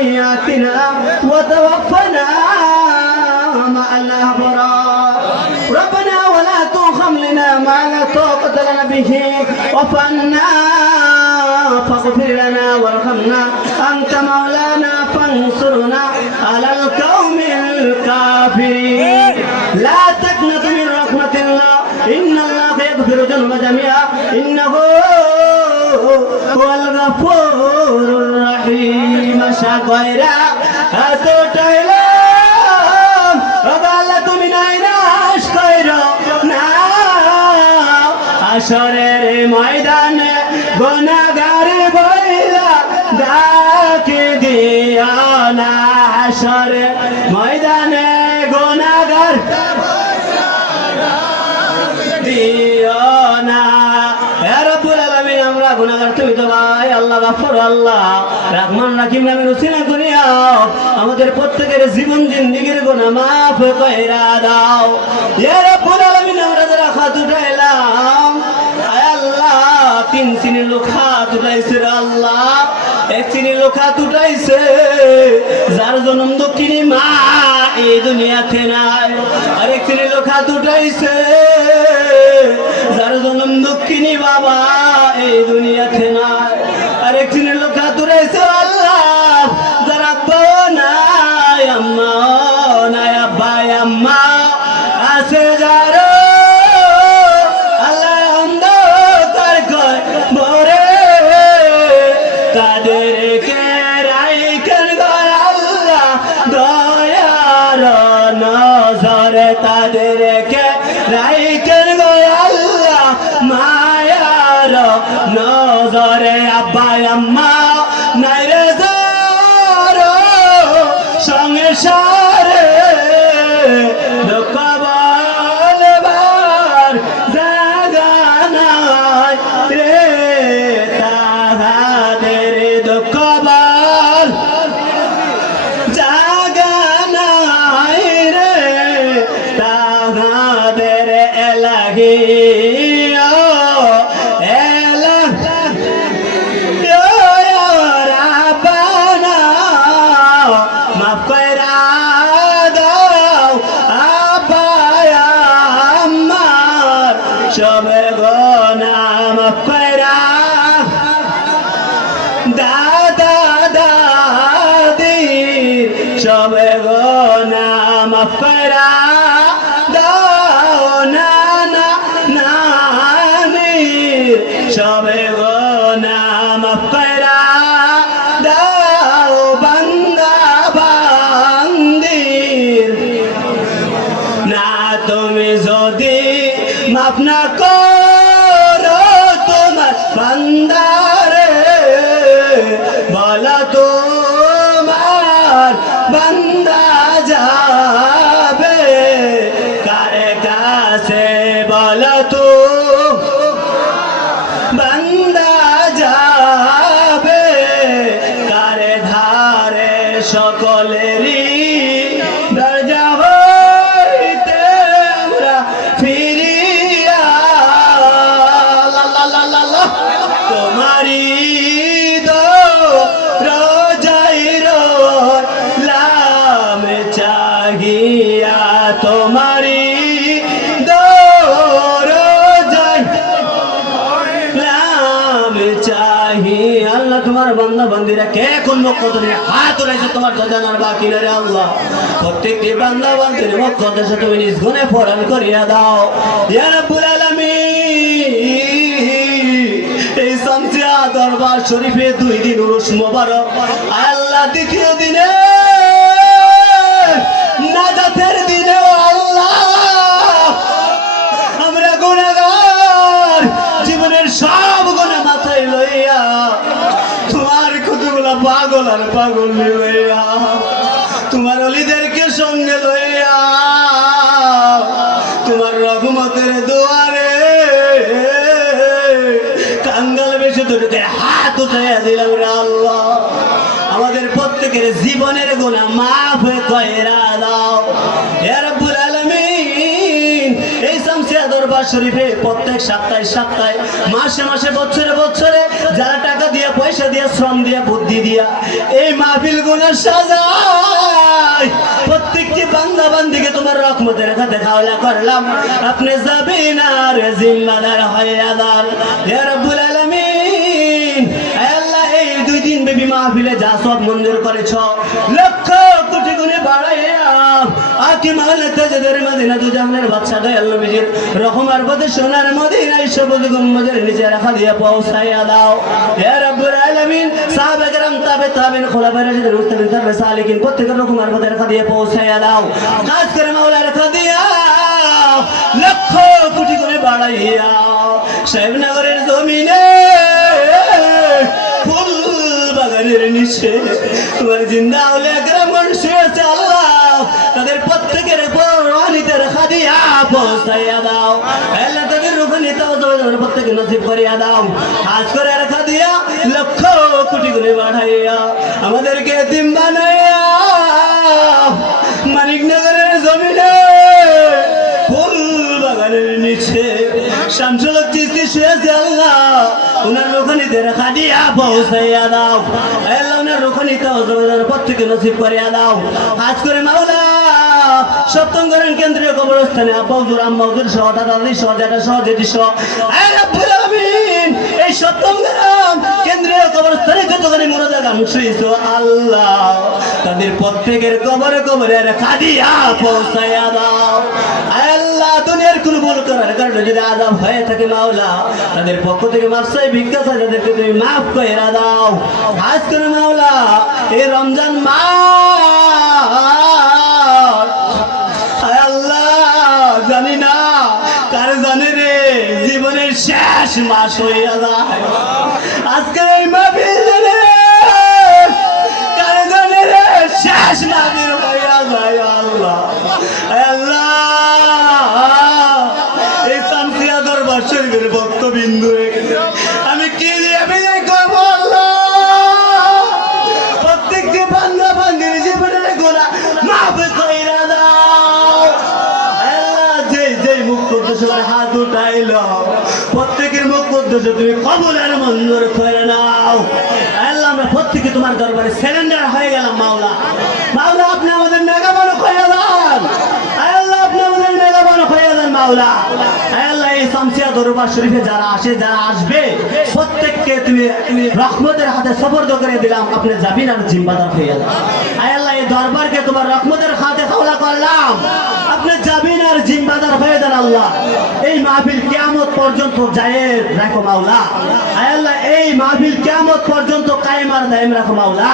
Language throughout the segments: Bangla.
سيئاتنا وتوفنا مع الأبرار ربنا ولا تحملنا ما لا طاقة لنا به واعف عنا فاغفر لنا وارحمنا أنت مولانا فانصرنا على القوم الكافرين لا تقنط من رحمة الله إن الله يغفر الذنوب جميعا إنه هو الغفور الرحيم شاكويرا أتوتايلام ربالله তুমি নাই নাশ কইরো না হাসরের ময়দানে গুনাহগার বইলা ডাকে দিও না হাসরের ময়দানে গুনাহগার দিও না হে রব্বুল আলামিন আমরা গুনাহগার তুমি তো ভাই আল্লাহ গফুর আল্লাহ রহমান রহিম নামে রসিলা করিয়া আমাদের প্রত্যেকের জীবন জিন্দেগীর গুনাহ মাফ কইরা দাও হে রব্বুল আলামিন আমরা যারা হাত উঠাইলাম আয় আল্লাহ তিন শ্রেণীর লোক হাত উঠাইছে রে আল্লাহ এক শ্রেণীর লোক হাত উঠাইছে যার জন্ম দক্ষিণী মা এই দুনিয়াতে নাই আরেক শ্রেণীর লোক হাত উঠাইছে যার জন্ম দক্ষিণী বাবা এই দুনিয়াতে নাই আরেক শ্রেণীর লোক হাত উঠাইছে আল্লাহ যার আব্বা নাই আম্মা নাই আব্বা আম্মা আছে যার আল্লাহ অন্ধকার কয় ভরে তাদেরকে রাইখেন গয় আল্লাহ দয়ার নজরে তাদেরকে রাইখেন গয় আল্লাহ মায়ার নজরে আব্বা আম্মা নাই রে যার সংসারে দুঃখ বলবার জায়গা নাই রে তাহাদের দুঃখ বল জায়গা নাই রে তাহাদের এলাহি সবে গোনা মাফ কইরা দাদা দাদি সবে গোনা মাফ কইরা দাও নানা নানি সবে গোনা মাফ কইরা দাও বান্দা বান্দির না তুমি যদি মাফ না করো তোমার বান্দারে বলা তোমার বান্দা যাবে কারে কাছে বলা তো বান্দা যাবে কারে ধারে সকলেরই দরজা হইতে আমরা ফিরিয়া তোমারি রোজাই রইলাম চাহিয়া তোমারি রোজাই চাহি আল্লাহ তোমার বান্দা বান্দিরা কে কোন মক্কত নিয়ে হাত উঠাইছে তোমার তো জানার বাকি না রে আল্লাহ প্রত্যেকটি বান্দা বান্দির মক্কতের সাথে তুমি নিজ গুণে ফোরন করিয়া দাও ইয়া রাব্বুল আলামিন এই সামসিয়া দরবার শরীফে 2 দিন উরুস মোবারক আল্লাহ দ্বিতীয় দিনে নাজাতের দিনে আল্লাহ আমরা গুনাহগার জীবনের সব গুনাহ মাথায় লইয়া তোমার কতগুলা পাগল আর পাগল লইয়া তোমার ওলিদেরকে সঙ্গে লইয়া তোমার রহমতের দুয়ারে কাঙ্গাল বেশি ধরে হাত উঠাইয়া দিলাম রে আল্লাহ আমাদের প্রত্যেকের জীবনের গুনাহ মাফ কইরা দাও ইয়া রাব্বুল আলামিন এই শামসিয়া দরবার শরীফে প্রত্যেক সপ্তাহে মাসে মাসে বছরে বছরে যারা টাকা দিয়ে পয়সা দিয়ে শ্রম দিয়ে বুদ্ধি দিয়া এই মাহফিল গুনার সাজায় প্রত্যেকটি বান্দা বান্দিকে তোমার রহমতের খাতে খাওয়া করলাম আপনি যাবেন আর জিম্মাদার হয়ে আদাল ইয়া রাব্বুল আলামিন। আল্লাহ এই 2 দিন ব্যাপী মাহফিলে যা সব মঞ্জুর করেছ লক্ষ কোটি গুণে বাড়াইয়া আকি মাহলে তাজদের মদিনা দু জাহানের বাদশা দয়াল নবীজির রহমার পথে সোনার মদিনায় সবুজ গম্বুজের নিচে রাখা দিয়ে পৌঁছাইয়া দাও ইয়া রাব্বুল আলামিন। সাহাবা کرام তাবেঈন খোলাফায়ে রাশিদিন মুস্তাফিদ তাবে সালিকিন প্রত্যেকের রহমার পথে রাখা দিয়ে পৌঁছাইয়া দাও। কাজ করে মাওলা রাখা দিয়া লক্ষ কোটি গুণে বাড়াইয়া সাহেবনগরের জমিনে ফুল বাগানের নিচে তোমার জিন্দা আউলিয়া کرام শুয়েছে আল্লাহ তাদের প্রত্যেকের রুহানিতে রাখা দিয়া পৌঁছাইয়া দাও আল্লাহ তাদের রুহানিতে প্রত্যেকে নসিব করিয়া দাও। কাজ করে রাখা দিয়া লক্ষ কোটি গুণে বাড়াইয়া আমাদেরকে এতিম বানাইয়া মানিকনগরের জমিনে ফুল বাগানের নিচে শামসুল হক চিশতি শুয়েছে আল্লাহ উনার রুহানিতে রাখা দিয়া পৌঁছাইয়া দাও আল্লাহ উনার রুহানিতে প্রত্যেকে নসিব করিয়া দাও। কাজ করে মাওলা সপ্তমগড়ের কেন্দ্রীয় কবরস্থানে আব্বা হুজুর আম্মা হুজুর সহ দাদাদি সহ জ্যাঠা সহ জেঠি সহ রব্বুল আলামিন এই সপ্তমগড় কেন্দ্রীয় কবরস্থানে যতখানি মুরাদা মুশরিক আল্লাহ তাদের প্রত্যেকের কবরে কবরে রাখা দিয়া পৌঁছাইয়া দাও আল্লাহ। দুনিয়ার কোন ভুল করার কারণে যদি আযাব হয়ে থাকে মাওলা তাদের পক্ষ থেকে মাফ চাই ভিক্ষা চাই তাদেরকে তুমি মাফ করে দাও। আজ করে মাওলা এই রমজান মাস আল্লাহ জানি না কার জানে রে জীবনের শেষ মাস হইয়া যায় আজকে এই মাহফিল জানে কার জানে রে শেষ মাহফিল হইয়া যায় আল্লাহ আল্লাহ এই শামসিয়া দরবার শরীফের ভক্তবিন্দু আমি কি দিয়ে বিদায় করবো আল্লাহ প্রত্যেকটি বান্দা বান্দির জীবনের গুনাহ মাফ কইরা দাও আল্লাহ। যেই মুখ উদ্দেশ্য করে হাত উঠাইল প্রত্যেকের মুখ উদ্দেশ্য তুমি কবুল আর মঞ্জুর করে নাও আল্লাহ। আমরা প্রত্যেকে তোমার দরবারে সারেন্ডার হয়ে গেলাম মাওলা মাওলা আপনি আমাদের নেগাবান হয়ে যান আল্লাহ আপনি আমাদের নেগাবান হয়ে যান মাওলা আল্লাহ। এই শামসিয়া দরবার শরীফে যারা আসে যারা আসবে প্রত্যেককে তুমি রহমতের হাতে সুপর্দ করে দিলাম আপনি যাবেন আর জিম্মাদার হয়ে যান আল্লাহ। এই দরবারকে তোমার রহমতের হাতে হাওলা করলাম আপনি যাবেন আর জিম্মাদার হয়ে যান আল্লাহ। এই মাহফিল কিয়ামত পর্যন্ত জায়েজ রাখো মাওলা আল্লাহ। এই মাহফিল কিয়ামত পর্যন্ত কায়েম আর দায়েম রাখো মাওলা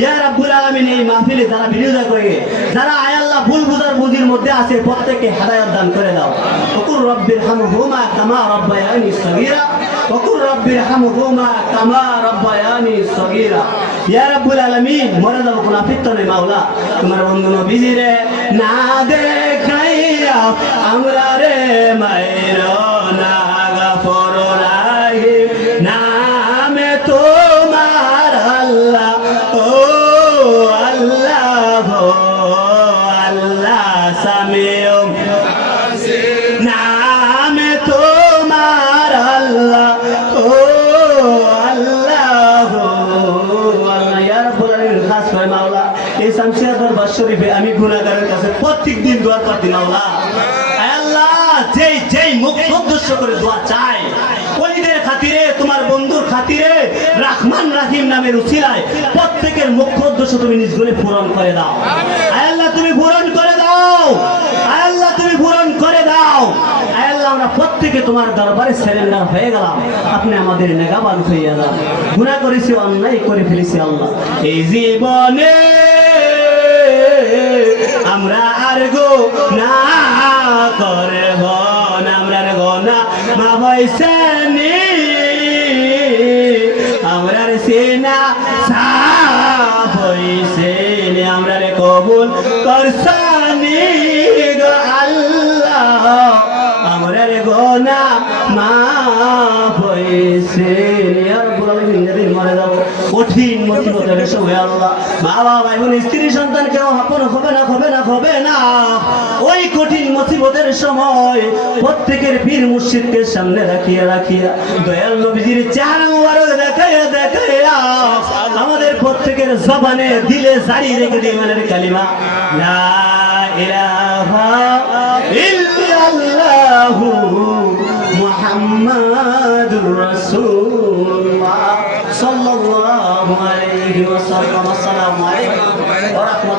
ইয়া রাব্বুল আলামিন। এই মাহফিলে যারা বিরোধিতা করে যারা আল্লাহ ভুল বুঝার বুঝির মধ্যে আছে প্রত্যেককে হেদায়েত দান করে দাও। ওকুর রব্বির হামহুমা কামা রাব্বায়ানি সগীরা ওকুর রব্বির হামহুমা কামা রাব্বায়ানি সগীরা ইয়া রাব্বুল আলামিন। মরে যাব কোন আফিত্ত নেই মাওলা তোমার বন্ধু নবীজিরে না দেখাইয়া আমরা রে মাইরো না গাফর রাহিম নামে তোমার আল্লাহ ও আল্লাহ আল্লাহ সামিউ নামে তোমার আল্লাহ ও আল্লাহ আল্লাহ। ইয়া রাব্বুল আলামিন খাস করে মাওলা এই শামসিয়া দরবার শরীফে আমি গুনাহগারের কাছে প্রত্যেক দিন দোয়া করতে মাওলা আল্লাহ। যেই মুখ উদ্দেশ্য করে দোয়া চাই ওলিদের খাতিরে তোমার বন্ধুর খাতিরে রহমান রহিম নামের উসিলায় প্রত্যেকের মুখ্য উদ্দেশ্য তুমি নিজ গুণে পূরণ করে দাও আল্লাহ। তুমি পূরণ করে দাও আল্লাহ তুমি পূরণ করে দাও আল্লাহ। আমরা প্রত্যেকে তোমার দরবারে সারেন্ডার হয়ে গেলাম আপনি আমাদের নেগাবান হইয়া দাও। গুনাহ করেছি অন্যায় করে ফেলেছি আল্লাহ। এই জীবনে আমরা আর গো না করে হন আমরা গোনা মা বৈশানি আমরা সেনা সাফ হইছেন আমরা রে কবুল করসানি গো আল্লাহ আমরা রে গোনা মা হইছেন। আর বলে মরে যাবো কঠিন মুসিবতের সময় আল্লাহ মা বাবা এবং স্ত্রী সন্তান কেউ আপন হবে না ওই কঠিন মুসিবতের সময় প্রত্যেকের পীর মুর্শিদকে সামনে রাখিয়া দয়াল নবীজির চেহারা মুবারক দেখাইয়া আমাদের প্রত্যেকের জবানে দিলে জারি রেখে দিয়ে ইমানের কালিমা লা ইলাহা ইল্লাল্লাহু মুহাম্মাদুর রাসূলুল্লাহ সাল্লাল্লাহু আলাইহি ওয়াসাল্লাম। আসসালামু আলাইকুম ওয়া রাহমাতুল্লাহ।